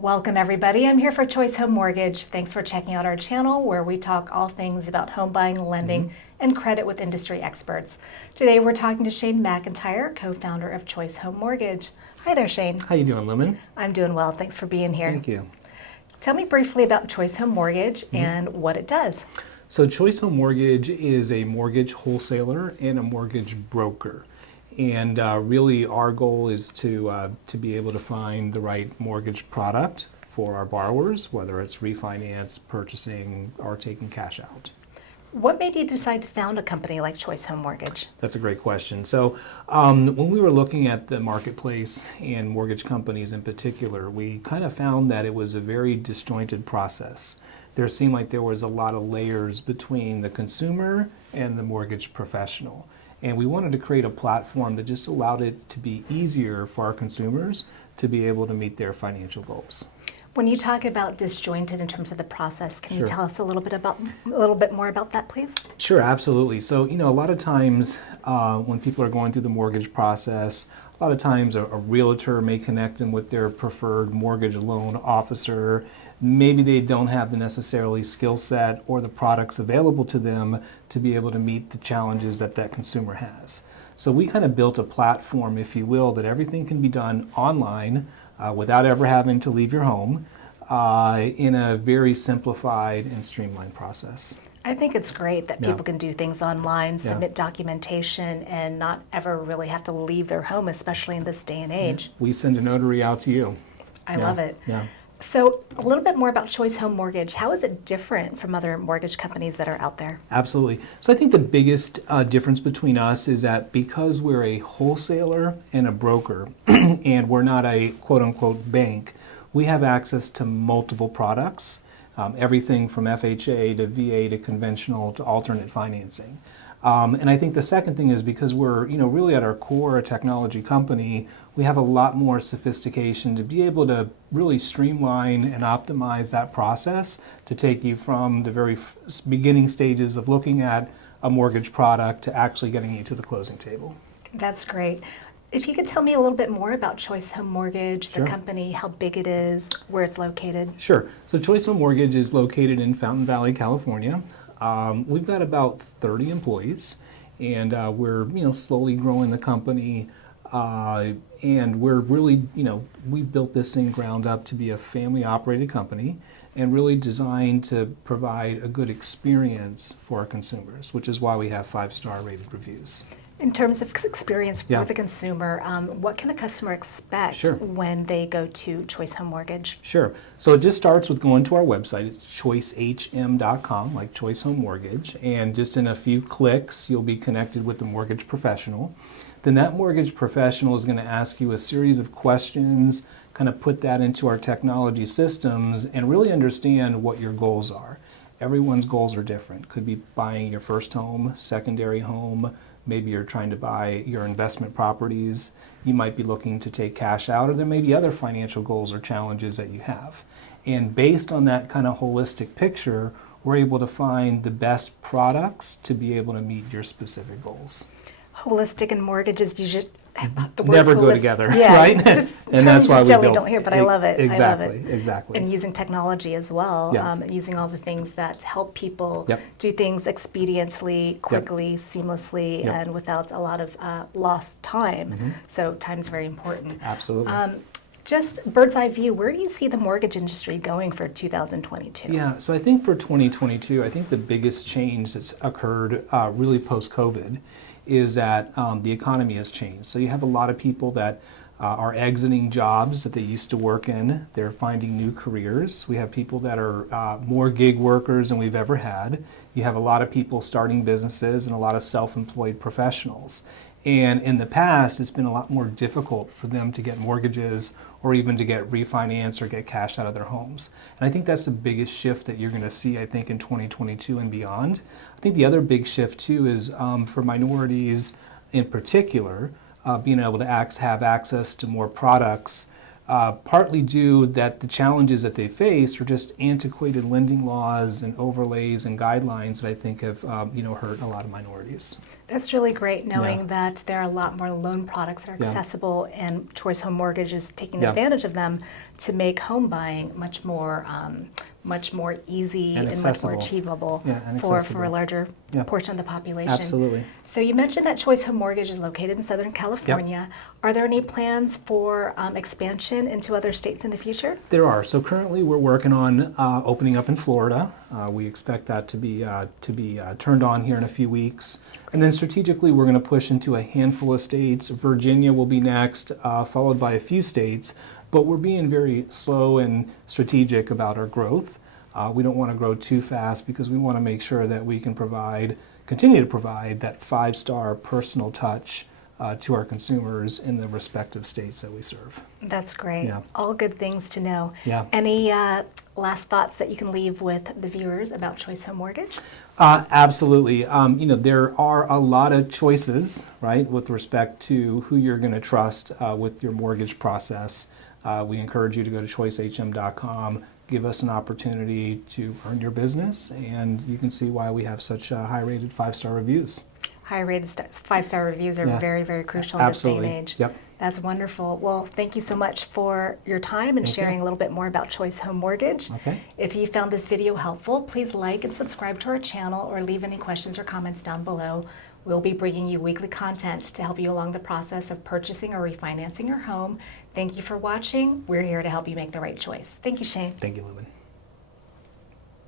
Welcome everybody. I'm here for Choice Home Mortgage. Thanks for checking out our channel where we talk all things about home buying, lending, and credit with industry experts. Today we're talking to Shane McIntyre, co-founder of Choice Home Mortgage. Hi there, Shane. How you doing, Lemon? I'm doing well. Thanks for being here. Thank you. Tell me briefly about Choice Home Mortgage and what it does. So Choice Home Mortgage is a mortgage wholesaler and a mortgage broker. And really our goal is to be able to find the right mortgage product for our borrowers, whether it's refinance, purchasing, or taking cash out. What made you decide to found a company like Choice Home Mortgage? That's a great question. So when we were looking at the marketplace and mortgage companies in particular, we kind of found that it was a very disjointed process. There seemed like there was a lot of layers between the consumer and the mortgage professional. And we wanted to create a platform that just allowed it to be easier for our consumers to be able to meet their financial goals. When you talk about disjointed in terms of the process, can you Sure. tell us a little bit more about that, please? Sure, absolutely. So, a lot of times when people are going through the mortgage process, a lot of times a realtor may connect them with their preferred mortgage loan officer. Maybe they don't have the necessarily skill set or the products available to them to be able to meet the challenges that that consumer has. So we kind of built a platform, if you will, that everything can be done online without ever having to leave your home in a very simplified and streamlined process. I think it's great that people can do things online, submit Yeah. documentation, and not ever really have to leave their home, especially in this day and age. We send a notary out to you. I love it. Yeah. So a little bit more about Choice Home Mortgage. How is it different from other mortgage companies that are out there? Absolutely. So I think the biggest difference between us is that because we're a wholesaler and a broker, and we're not a quote-unquote bank, we have access to multiple products, everything from FHA to VA to conventional to alternate financing. And I think the second thing is because we're really at our core a technology company, we have a lot more sophistication to be able to really streamline and optimize that process to take you from the very beginning stages of looking at a mortgage product to actually getting you to the closing table. That's great. If you could tell me a little bit more about Choice Home Mortgage, the Sure. company, how big it is, where it's located. Sure. So Choice Home Mortgage is located in Fountain Valley, California. We've got about 30 employees, and we're slowly growing the company. And we're really, we built this thing ground up to be a family-operated company and really designed to provide a good experience for our consumers, which is why we have 5-star rated reviews. In terms of experience for Yeah. the consumer, what can a customer expect Sure. when they go to Choice Home Mortgage? Sure. So it just starts with going to our website. It's choicehm.com, like Choice Home Mortgage. And just in a few clicks, you'll be connected with the mortgage professional. Then that mortgage professional is going to ask you a series of questions, kind of put that into our technology systems, and really understand what your goals are. Everyone's goals are different. Could be buying your first home, secondary home. Maybe you're trying to buy your investment properties. You might be looking to take cash out, or there may be other financial goals or challenges that you have. And based on that kind of holistic picture, we're able to find the best products to be able to meet your specific goals. Holistic and mortgages, you should the words Never go holistic- together, yeah, right? It's just And that's why we generally built don't hear, but I love it. Exactly, I love it. exactly. And using technology as well, Yeah. using all the things that help people Yep. do things expediently, quickly, seamlessly, Yep. and without a lot of lost time. So time's very important. Absolutely. Just bird's eye view, where do you see the mortgage industry going for 2022? Yeah, so I think for 2022, I think the biggest change that's occurred really post-COVID is that the economy has changed. So you have a lot of people that are exiting jobs that they used to work in. They're finding new careers. We have people that are more gig workers than we've ever had. You have a lot of people starting businesses and a lot of self-employed professionals. And in the past, it's been a lot more difficult for them to get mortgages or even to get refinance or get cash out of their homes. And I think that's the biggest shift that you're going to see, I think, in 2022 and beyond. I think the other big shift, too, is for minorities in particular, being able to have access to more products, partly due that the challenges that they face are just antiquated lending laws and overlays and guidelines that I think have hurt a lot of minorities. That's really great knowing Yeah. that there are a lot more loan products that are Yeah. accessible, and Choice Home Mortgage is taking Yeah. advantage of them to make home buying much more easy And and much more accessible. achievable Yeah, and for a accessible. larger Yeah. portion of the population. Absolutely. So you mentioned that Choice Home Mortgage is located in Southern California. Are there any plans for expansion into other states in the future? There are. So currently we're working on opening up in Florida. We expect that to be turned on here in a few weeks. And then strategically we're going to push into a handful of states. Virginia will be next, followed by a few states. But we're being very slow and strategic about our growth. We don't want to grow too fast because we want to make sure that we can continue to provide that 5-star personal touch to our consumers in the respective states that we serve. That's great. Yeah. All good things to know. Yeah. Any last thoughts that you can leave with the viewers about Choice Home Mortgage? Absolutely. There are a lot of choices, right, with respect to who you're going to trust with your mortgage process. We encourage you to go to choicehm.com, give us an opportunity to earn your business, and you can see why we have such high-rated 5-star reviews. High-rated 5-star reviews are Yeah. very, very crucial in this day and Absolutely. age. Yep. That's wonderful. Well, thank you so much for your time and Thank sharing you. a little bit more about Choice Home Mortgage. Okay. If you found this video helpful, please like and subscribe to our channel or leave any questions or comments down below. We'll be bringing you weekly content to help you along the process of purchasing or refinancing your home. Thank you for watching. We're here to help you make the right choice. Thank you, Shane. Thank you, Lumen.